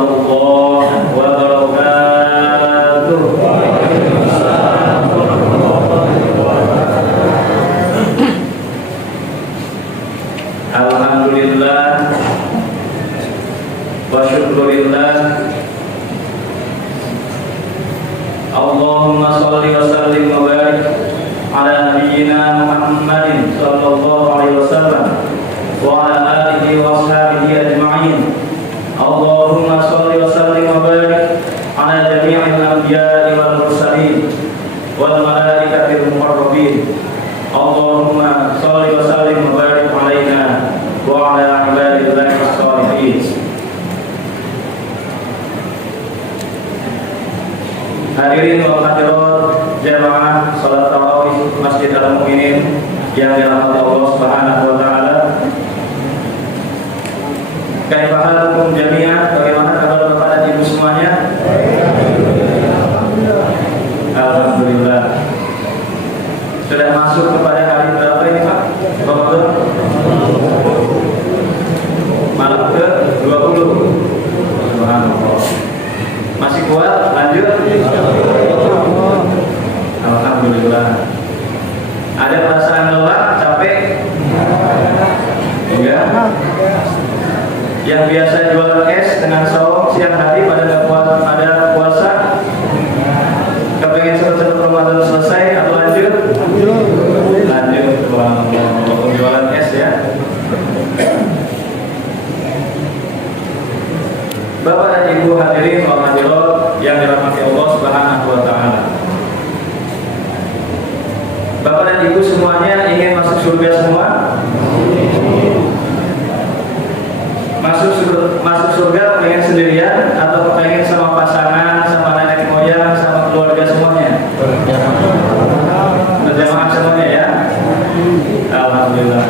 warahmatullahi wabarakatuh. Alhamdulillah wa syukurillah. Allahumma sholli wa sallim wa barik ala nabiyyina Muhammadin sallallahu alaihi wasallam wa ala alihi wa ashabihi ajma'in. Allahumma sholli wa sallim wa barik ala jami'il anbiya'i wal mursalin wal malaikatil muqarrabin. Allahumma sholli wa sallim wa barik alaina wa ala ibadillahi as-shalihin. Hadirin wa hadirat jamaah salat tarawih Masjid Al-Mu'minin yang dirahmati Allah Subhanahu wa taala. Kaifa halukum jami'an? Bagaimana kabar Bapak dan Ibu semuanya? Alhamdulillah. Sudah masuk kepada hari berapa ini Pak? Ramadan? Malam ke 20. Subhanallah. Masih kuat? Lanjut? Alhamdulillah. Ada perasaan lelah, capek? Enggak? Yang biasa jualan es dengan saung siang hari pada puasa, kepengen cepet-cepet Ramadan selesai atau lanjut? Lanjut. Walaupun jualan es ya. Bapak dan Ibu hadirin wa hadirat yang dirahmati Allah Subhanahu wa taala. Bapak dan Ibu semuanya ingin masuk surga semua? Masuk surga pengen sendirian atau pengen sama pasangan, sama nenek moyang, sama keluarga semuanya? Berjamaah semuanya ya. Alhamdulillah.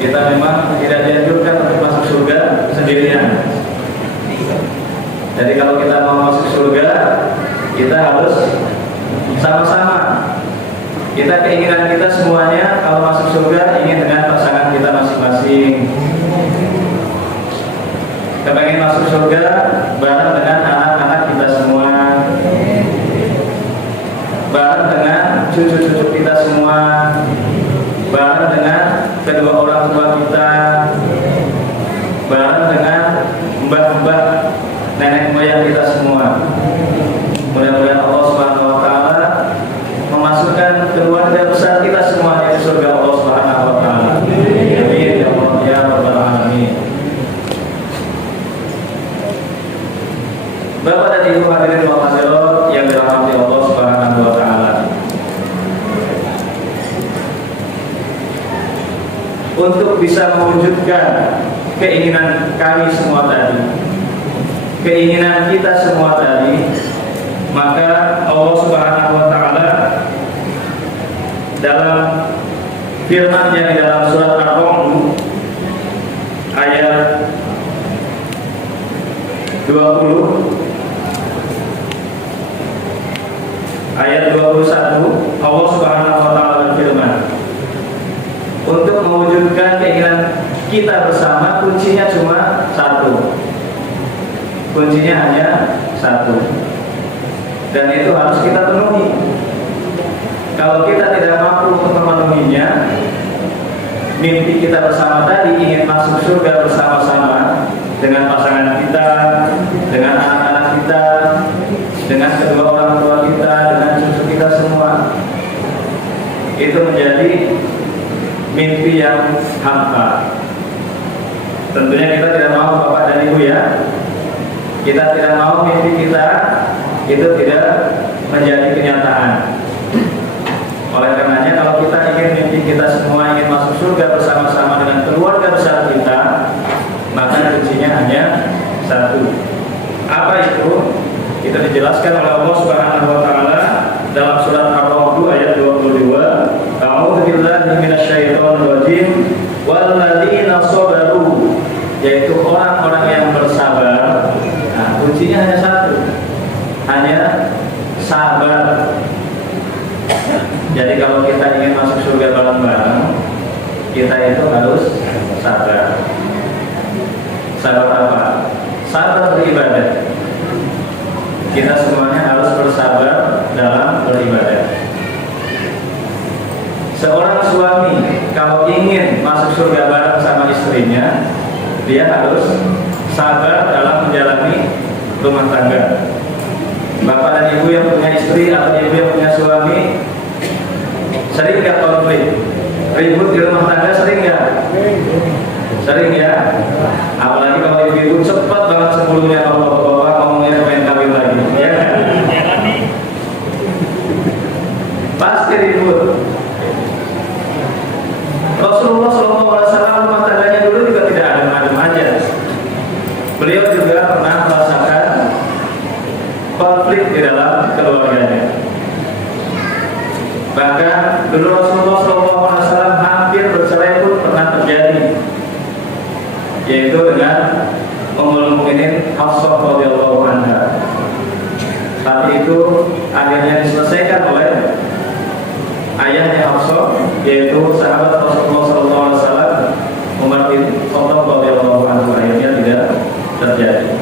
Kita memang tidak dianjurkan untuk masuk surga sendirian. Jadi kalau kita mau masuk surga, kita harus sama-sama. Kita keinginan kita semuanya kalau masuk surga ingin dengan pasangan kita masing-masing. Kita pengen masuk surga bareng dengan anak-anak kita semua, bareng dengan cucu-cucu kita semua, bareng dengan kedua orang tua kita, bareng dengan mbah-mbah nenek moyang kita semua. Mudah-mudahan Allah Subhanahu wa taala memasukkan keluarga besar kita semua di surga Allah Subhanahu wa taala. Amin ya Allah ya rabbal alamin. Bapak dan Ibu hadirin wa hadirat yang dirahmati Allah Subhanahu wa taala. Untuk bisa mewujudkan keinginan kami semua tadi, keinginan kita semua tadi, maka Allah Subhanahu wa taala dalam firman-Nya di dalam surat Ar-Ra'd ayat 20 ayat 21, Allah Subhanahu wa taala berfirman, untuk mewujudkan keinginan kita bersama kuncinya cuma satu. Kuncinya hanya satu. Dan itu harus kita penuhi. Kalau kita tidak mampu untuk memenuhinya, mimpi kita bersama tadi ingin masuk surga bersama-sama dengan pasangan kita, dengan anak-anak kita, dengan kedua orang tua kita, dengan cucu kita semua, itu menjadi mimpi yang hampa. Tentunya kita tidak mau Bapak dan Ibu ya. Kita tidak mau mimpi kita itu tidak menjadi kenyataan. Oleh karenanya kalau kita ingin mimpi kita semua ingin masuk surga bersama-sama dengan keluarga besar kita, maka kuncinya hanya satu. Apa itu? Itu dijelaskan oleh Allah Subhanahu wa taala dalam surat Ar-Ra'd ayat 22. A'udzu billahi minasyaitonir rajim. Walladzina sabaru, yaitu orang-orang yang bersabar. Nah, kuncinya hanya satu. Hanya sabar. Jadi kalau kita ingin masuk surga bareng-bareng, kita itu harus sabar. Sabar apa? sabar beribadah. Kita semuanya harus bersabar dalam beribadah. Seorang suami kalau ingin masuk surga bareng sama istrinya, dia harus sabar dalam menjalani rumah tangga. Bapak dan ibu yang punya istri atau ibu yang punya suami, sering gak konflik? Ribut di rumah tangga sering gak? Sering ya. Apalagi kalau ibu-ibu cepat banget sebelumnya kalau bapak ngomongnya pengen kawin lagi, ya kan? Pasti ribut. Rasulullah SAW rumah tangganya dulu juga tidak adem-adem aja. Beliau juga pernah merasakan konflik di dalam keluarganya. Bahkan dulu Rasulullah SAW hampir bercerai pun pernah terjadi, yaitu dengan Ummul Mukminin Hafsah radhiyallahu anha. Tapi itu akhirnya diselesaikan oleh ayahnya Hafsah, yaitu sahabat Rasulullah SAW Umar bin Khattab radhiyallahu anhu. Akhirnya tidak terjadi.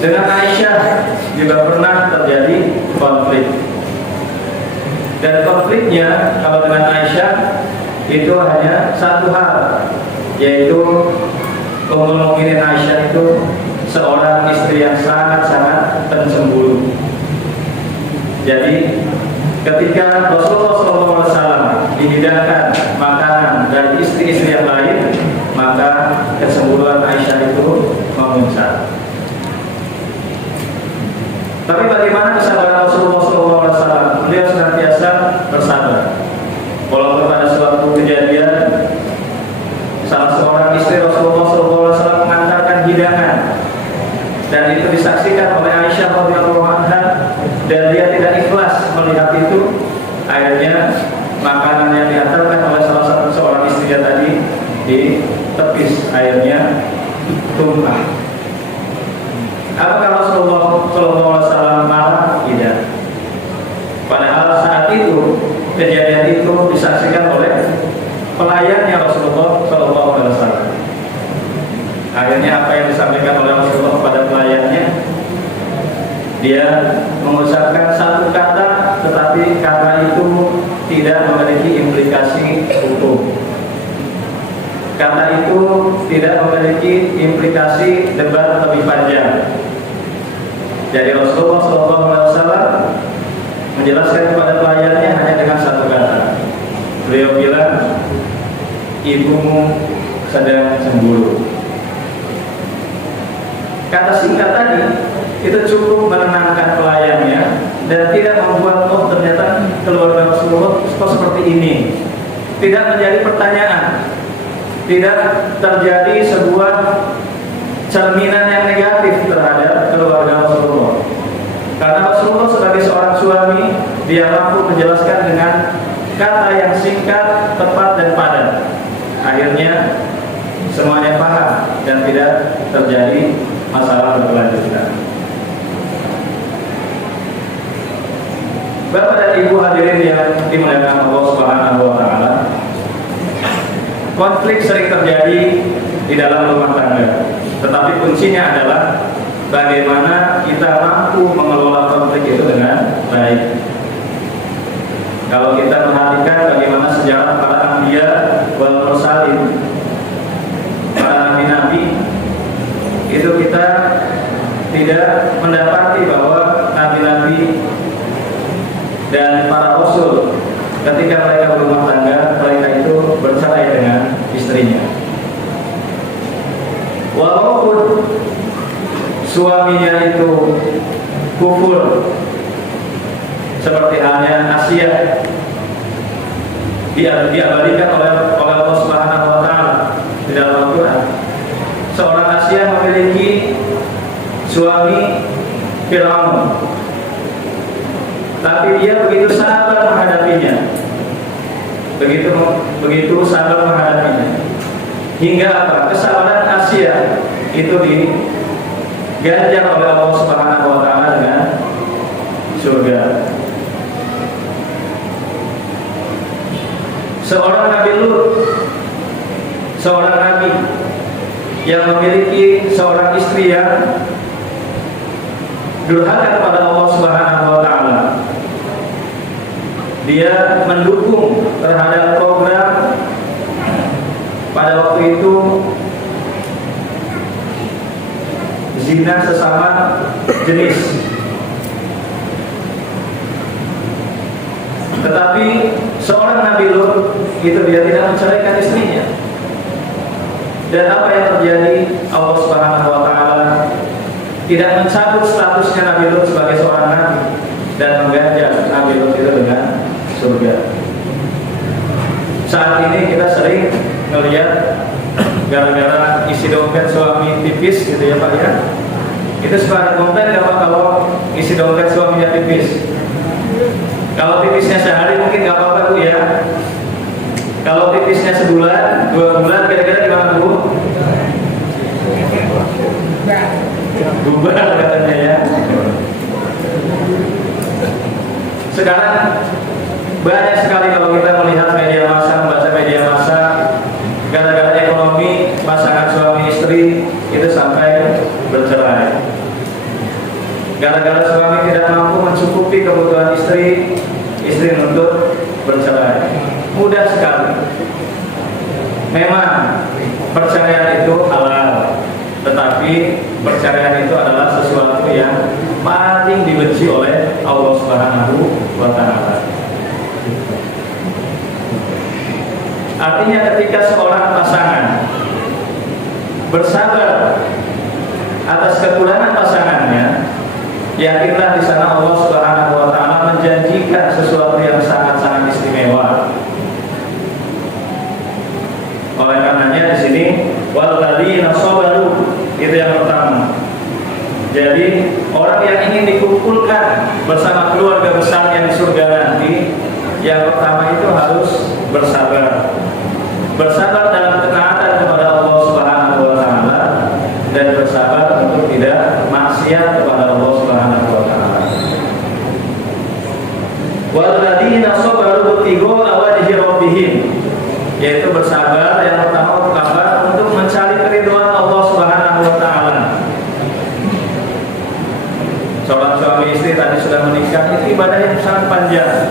Dengan Aisyah juga pernah terjadi konflik. Dan konfliknya kalau dengan Aisyah itu hanya satu hal, yaitu Ummul Mukminin Aisyah itu seorang istri yang sangat-sangat pencemburu. Jadi ketika Rasulullah SAW dihidangkan makanan dari istri-istri yang lain, maka kecemburuan Aisyah itu memuncak. Tapi bagaimana kesabaran Rasulullah SAW? Beliau senantiasa bersabar. Walaupun pada suatu kejadian salah seorang istri Rasulullah SAW mengantarkan hidangan, dan itu disaksikan oleh Aisyah radhiyallahu anha, dan dia tidak ikhlas melihat itu. Akhirnya makanan yang diantarkan oleh salah satu seorang istrinya tadi ditepis, airnya tumpah. Apakah Rasulullah SAW marah? Tidak. Padahal saat itu kejadian itu disaksikan oleh pelayannya Rasulullah SAW. Akhirnya apa yang disampaikan oleh Rasulullah kepada pelayannya? Dia mengucapkan satu kata, tetapi kata itu tidak memiliki implikasi hukum. Kata itu tidak memiliki implikasi debat lebih panjang. Jadi Rasulullah SAW menjelaskan kepada pelayannya hanya dengan satu kata. Beliau bilang, ibumu sedang cemburu. Kata singkat tadi itu cukup menenangkan pelayannya dan tidak membuat ternyata keluarga Rasulullah kok seperti ini. Tidak menjadi pertanyaan, tidak terjadi sebuah cerminan yang negatif terhadap keluarga Rasulullah. Karena Rasulullah sebagai seorang suami, dia mampu menjelaskan dengan kata yang singkat, tepat dan padat. Akhirnya semuanya paham dan tidak terjadi masalah berkelanjutan. Bapak dan Ibu hadirin yang dimuliakan Allah Subhanahu wa taala, konflik sering terjadi di dalam rumah tangga. Tetapi kuncinya adalah bagaimana kita mampu mengelola konflik itu dengan baik. Kalau kita perhatikan bagaimana sejarah para anbiya wal mursalin, para nabi-nabi, itu kita tidak mendapati bahwa nabi-nabi dan para rasul ketika mereka berumah tangga, mereka itu bercerai dengan istrinya. Walaupun suaminya itu kufur, seperti halnya Asia, diabadikan oleh Allah Subhanahu wa taala di dalam Al-Qur'an. Seorang Asia memiliki suami Firaun, tapi dia begitu sabar menghadapinya, begitu sabar menghadapinya, hingga apa? Kesabaran Asia itu diganjar oleh Allah Subhanahu wa taala dengan surga. Seorang Nabi Lut, seorang nabi yang memiliki seorang istri yang durhaka kepada Allah Subhanahu wa taala. Dia mendukung terhadap program pada waktu itu zina sesama jenis. Tetapi seorang Nabi Lut itu dia tidak menceraikan istrinya. Dan apa yang terjadi? Allah Subhanahu wa taala tidak mencabut statusnya Nabi Lut sebagai seorang nabi dan mengganjar Nabi Lut itu dengan surga. Saat ini kita sering melihat gara-gara isi dompet suami tipis gitu ya Pak ya. Itu suka komplain kalau isi dompet suaminya tipis. Kalau tipisnya sehari mungkin nggak apa-apa Bu ya. Kalau tipisnya sebulan, 2 bulan kira-kira gimana Bu? Bubar katanya ya. Sekarang banyak sekali kalau kita melihat media massa, membaca media massa, gara-gara ekonomi pasangan suami istri itu sampai bercerai. Gara-gara suami tidak mampu mencukupi kebutuhan istri, istri menuntut bercerai. Mudah sekali. Memang perceraian itu halal, tetapi perceraian itu adalah sesuatu yang paling dibenci oleh Allah Subhanahu wa taala. Artinya ketika seorang pasangan bersabar atas kekurangan pasangannya, yakinlah di sana Allah Subhanahu wa taala menjanjikan sesuatu yang sangat-sangat istimewa. Oleh karenanya di sini walladzina sabaru itu yang pertama. Jadi orang yang ingin dikumpulkan bersama keluarga besar yang di surga nanti, yang pertama itu harus bersabar. Bersabar dalam ketaatan kepada Allah Subhanahu wa taala dan bersabar untuk tidak maksiat kepada Allah Subhanahu wa taala. Walladzina sabaru ibtigha'a wajhi rabbihim, yaitu bersabar yang pertama untuk mencari keridhaan Allah Subhanahu wa taala. Seorang suami istri tadi sudah menikah, itu ibadah yang sangat panjang.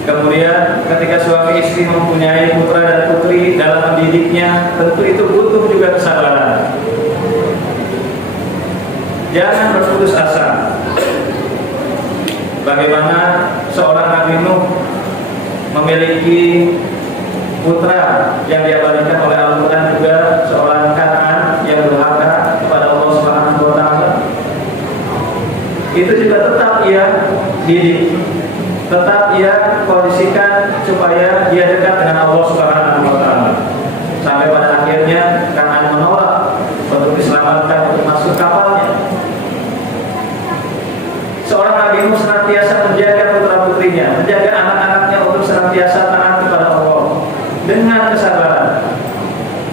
Kemudian ketika suami istri mempunyai putra dan putri dalam mendidiknya, tentu itu butuh juga kesabaran. Jangan berputus asa. Bagaimana seorang Nabi Nuh memiliki putra yang diabadikan oleh Al-Quran, juga seorang Kan'an yang durhaka kepada Allah Subhanahu wa taala. Itu juga tetap ia didik, tetap ia kondisikan supaya dia dekat dengan Allah Subhanahu wa taala. Sampai pada akhirnya Kan'an menolak untuk diselamatkan untuk masuk kapalnya. Seorang Nabi Nuh senantiasa menjaga putra-putrinya, menjaga anak-anaknya untuk senantiasa taat kepada Allah dengan kesabaran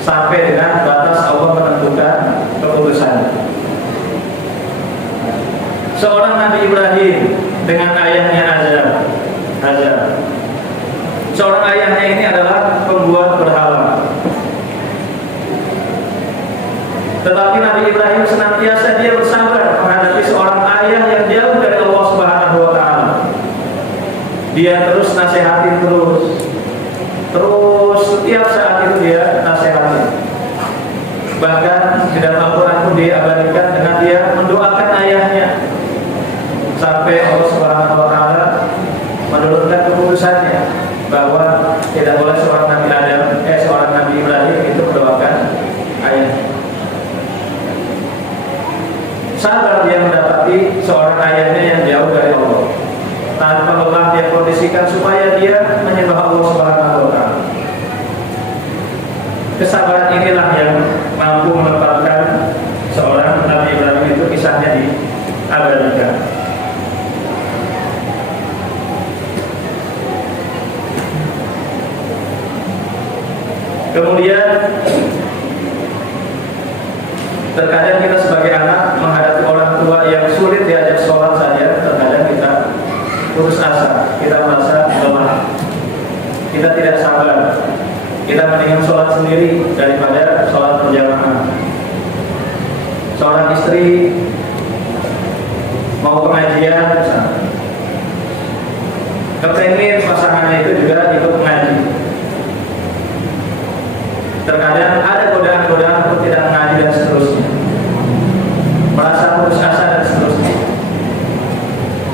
sampai dengan batas Allah menentukan keputusannya. Seorang Nabi Ibrahim dengan ayahnya Azar. Seorang ayahnya ini adalah pembuat berhala. Tetapi Nabi Ibrahim senantiasa dia bersabar menghadapi seorang ayah yang jauh dari Allah Subhanahu wa taala. Dia terus nasihatin terus setiap saat itu dia nasihatin. Bahkan di dalam Al-Quran pun diabadikan dengan dia mendoakan ayahnya sampai Allah Subhanahu wa taala menurunkan keputusannya bahwa tidak boleh seorang Nabi Ibrahim itu mendoakan ayahnya. Sabar dia mendapati seorang ayahnya yang jauh dari Allah, tanpa lelah dia kondisikan supaya dia menyembah Allah Subhanahu wa taala. Kesabaran inilah yang mampu menempatkan seorang Nabi Ibrahim itu kisahnya diabadikan. Kemudian terkadang kita sebagai anak menghadapi orang tua yang sulit diajak sholat saja, terkadang kita putus asa, kita merasa lemah, kita tidak sabar, kita mendingan sholat sendiri. mau pengajian misalnya, kepengen pasangannya itu juga ikut mengaji. Terkadang ada godaan-godaan untuk tidak mengaji dan seterusnya, merasa putus asa dan seterusnya.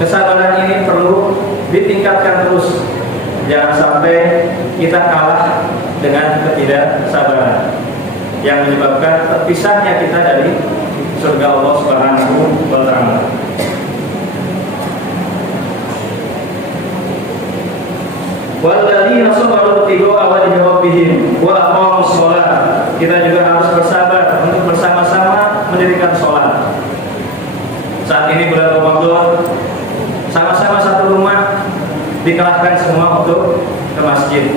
Kesabaran ini perlu ditingkatkan terus. Jangan sampai kita kalah dengan ketidaksabaran yang menyebabkan terpisahnya kita dari surga Allah Subhanahu wa Ta'ala. Walladzina sabaru ibtigha'a wajhi rabbihim wa aqamus shalah. Kita juga harus bersabar untuk bersama-sama mendirikan sholat. Saat ini bulan Ramadan, sama-sama satu rumah dikerahkan semua untuk ke masjid.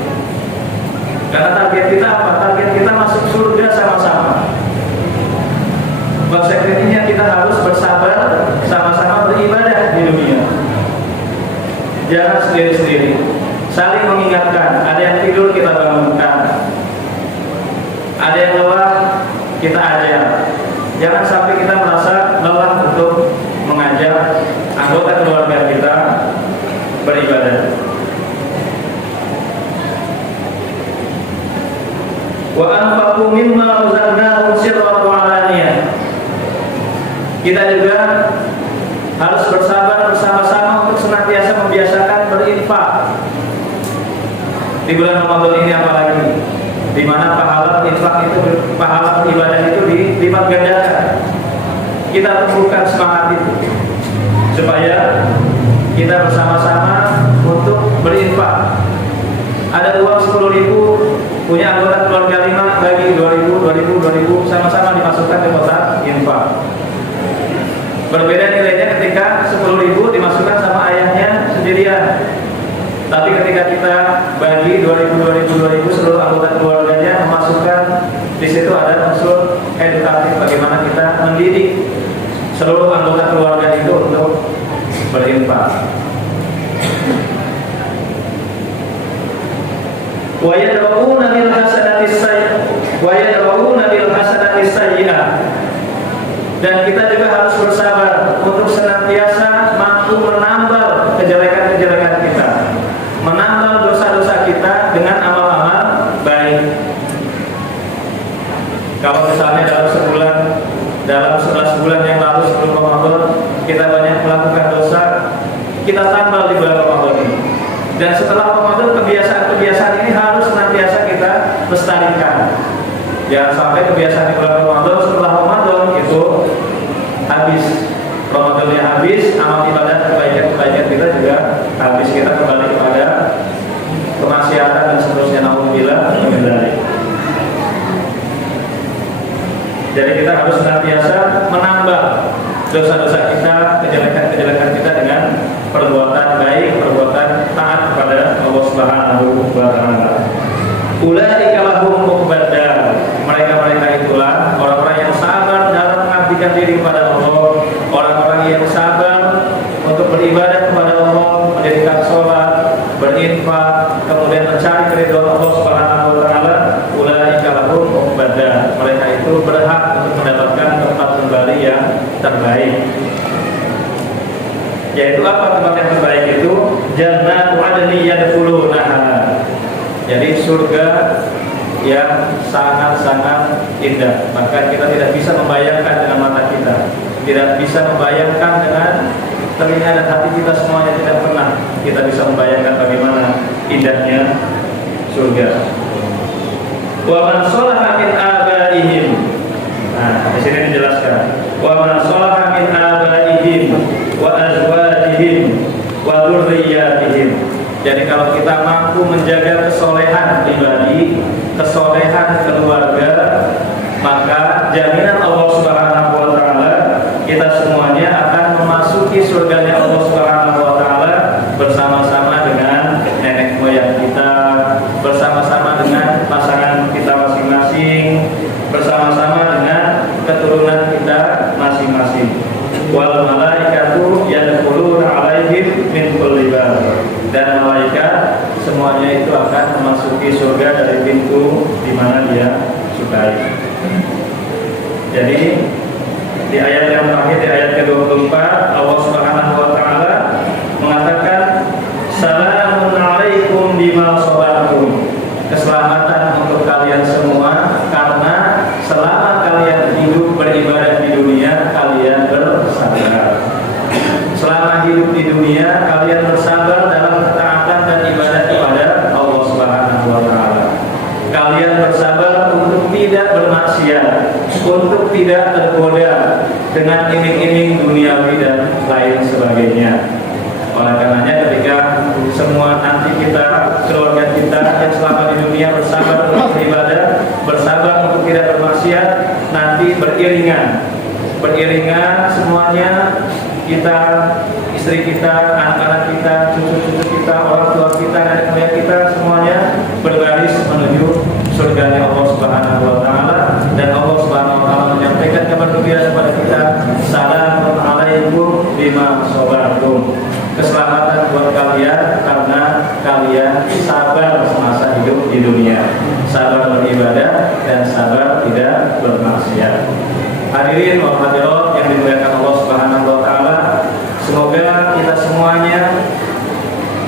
Karena target kita apa? Target kita masuk surga sama-sama. Konsekuensinya kita harus bersabar, sama-sama beribadah di dunia. Jangan sendiri-sendiri. Saling mengingatkan. Ada yang tidur kita bangunkan, ada yang lelah kita ajar. Jangan sampai kita merasa lelah untuk mengajar anggota keluarga kita beribadah. Wa anfaqu mimma razaqnahum sirran wa alaniyah. Kita juga harus bersabar bersama-sama untuk senantiasa membiasakan berinfak. Di bulan Ramadan ini apalagi, di mana pahala infak itu, pahala ibadah itu dilipat gandakan. Kita temukan semangat itu supaya kita bersama-sama untuk berinfak. Ada uang 10.000, punya anggota keluarga 5, bagi 2.000, sama-sama dimasukkan ke kotak infak. Berbeda nilainya ketika 10.000 dimasukkan sama ayahnya sendirian. Tapi ketika kita bagi 2.000 seluruh anggota keluarganya memasukkan, di situ ada unsur edukatif bagaimana kita mendidik seluruh anggota keluarga itu untuk berinfak. Wa yad'una bil hasanati sayyi'ah. Dan kita juga harus bersabar untuk senantiasa mampu menambal kejelekan-kejelekan kita, menambal dosa-dosa kita dengan amal-amal baik. Kalau misalnya dalam 11 bulan yang lalu sebelum Ramadan kita banyak melakukan dosa, kita tambal di bulan Ramadan ini. Dan setelah Ramadan kebiasaan-kebiasaan ini harus senantiasa kita lestarikan. Jangan sampai kebiasaan di bulan Ramadan setelah Ramadan itu habis. Ramadannya habis, amal ibadah kebaikan-kebaikan kita juga habis. Kita kembali kepada kemaksiatan dan seterusnya, naudzubillah min dzalik. Jadi kita harus senantiasa menambah dosa-dosa kita, kejelekan-kejelekan kita dengan perbuatan baik, perbuatan taat kepada Allah Subhanahu wa Ta'ala. Ulaika lahum uqbadar. Mereka itulah orang-orang yang sabar dalam mengabdikan diri kepada Allah, orang-orang yang sabar untuk beribadah kepada Allah, mendirikan sholat, berinfak, kemudian mencari keridhaan Allah Subhanahu wa Ta'ala. Ulaika lahum uqbadar. Mereka itu berhak untuk mendapatkan tempat kembali yang terbaik. Yaitu apa tempat yang terbaik itu? Jannatu adnin yadkhulunaha. Jadi surga yang sangat-sangat indah. Bahkan kita tidak bisa membayangkan dengan mata kita, tidak bisa membayangkan dengan telinga dan hati kita, semuanya tidak pernah kita bisa membayangkan bagaimana indahnya surga. Wa man sholaha min abaihim. Nah, di sini dijelaskan. Wa man sholaha min abaihim wa azwajihim wa dzurriyyatihim. Jadi kalau kita mampu menjaga kesolehan pribadi, kesolehan keluarga, maka jaminan Allah Subhanahu wa Ta'ala kita semuanya akan memasuki surganya Allah Subhanahu wa Ta'ala bersama-sama dengan nenek moyang kita, bersama-sama dengan pasangan kita masing-masing, bersama-sama dengan keturunan kita masing-masing. Wal malaikatu yadkhuluna 'alaihim min kulli bab. Dan malaikat semuanya itu akan memasuki surga dari pintu di mana dia sukai. Jadi di ayat yang terakhir, di ayat ke-24, Allah Subhanahu selama hidup di dunia kalian bersabar dalam ketaatan dan ibadah kepada Allah Subhanahu wa taala. Kalian bersabar untuk tidak bermaksiat, untuk tidak tergoda dengan iming-iming duniawi dan lain sebagainya. Oleh karenanya ketika semua nanti kita, keluarga kita yang selama di dunia bersabar untuk beribadah, bersabar untuk tidak bermaksiat, nanti beriringan semuanya, kita, istri kita, anak-anak kita, cucu-cucu kita, orang tua kita, nenek moyang kita, semuanya berbaris menuju surganya Allah Subhanahu wa taala. Dan Allah Subhanahu wa taala menyampaikan kabar gembira kepada kita, Assalamualaikum bima sabartum. Keselamatan buat kalian karena kalian sabar semasa hidup di dunia, sabar beribadah dan sabar tidak bermaksiat. Hadirin wa hadirat yang dimuliakan Allah Subhanahu wa taala, semoga kita semuanya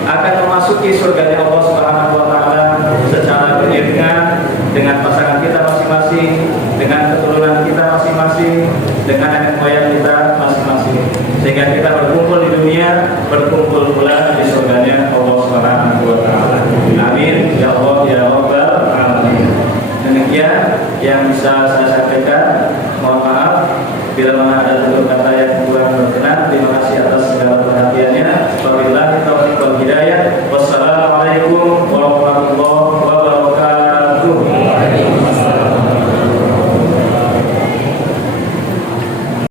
akan memasuki surganya Allah Subhanahu wa taala secara beriringan dengan pasangan kita masing-masing, dengan keturunan kita masing-masing, dengan nenek moyang kita masing-masing, sehingga kita berkumpul di dunia, berkumpul pula di surganya Allah Subhanahu wa taala. Amin ya Allah ya rabbal alamin. Demikian yang bisa saya sampaikan. Mohon maaf bila mana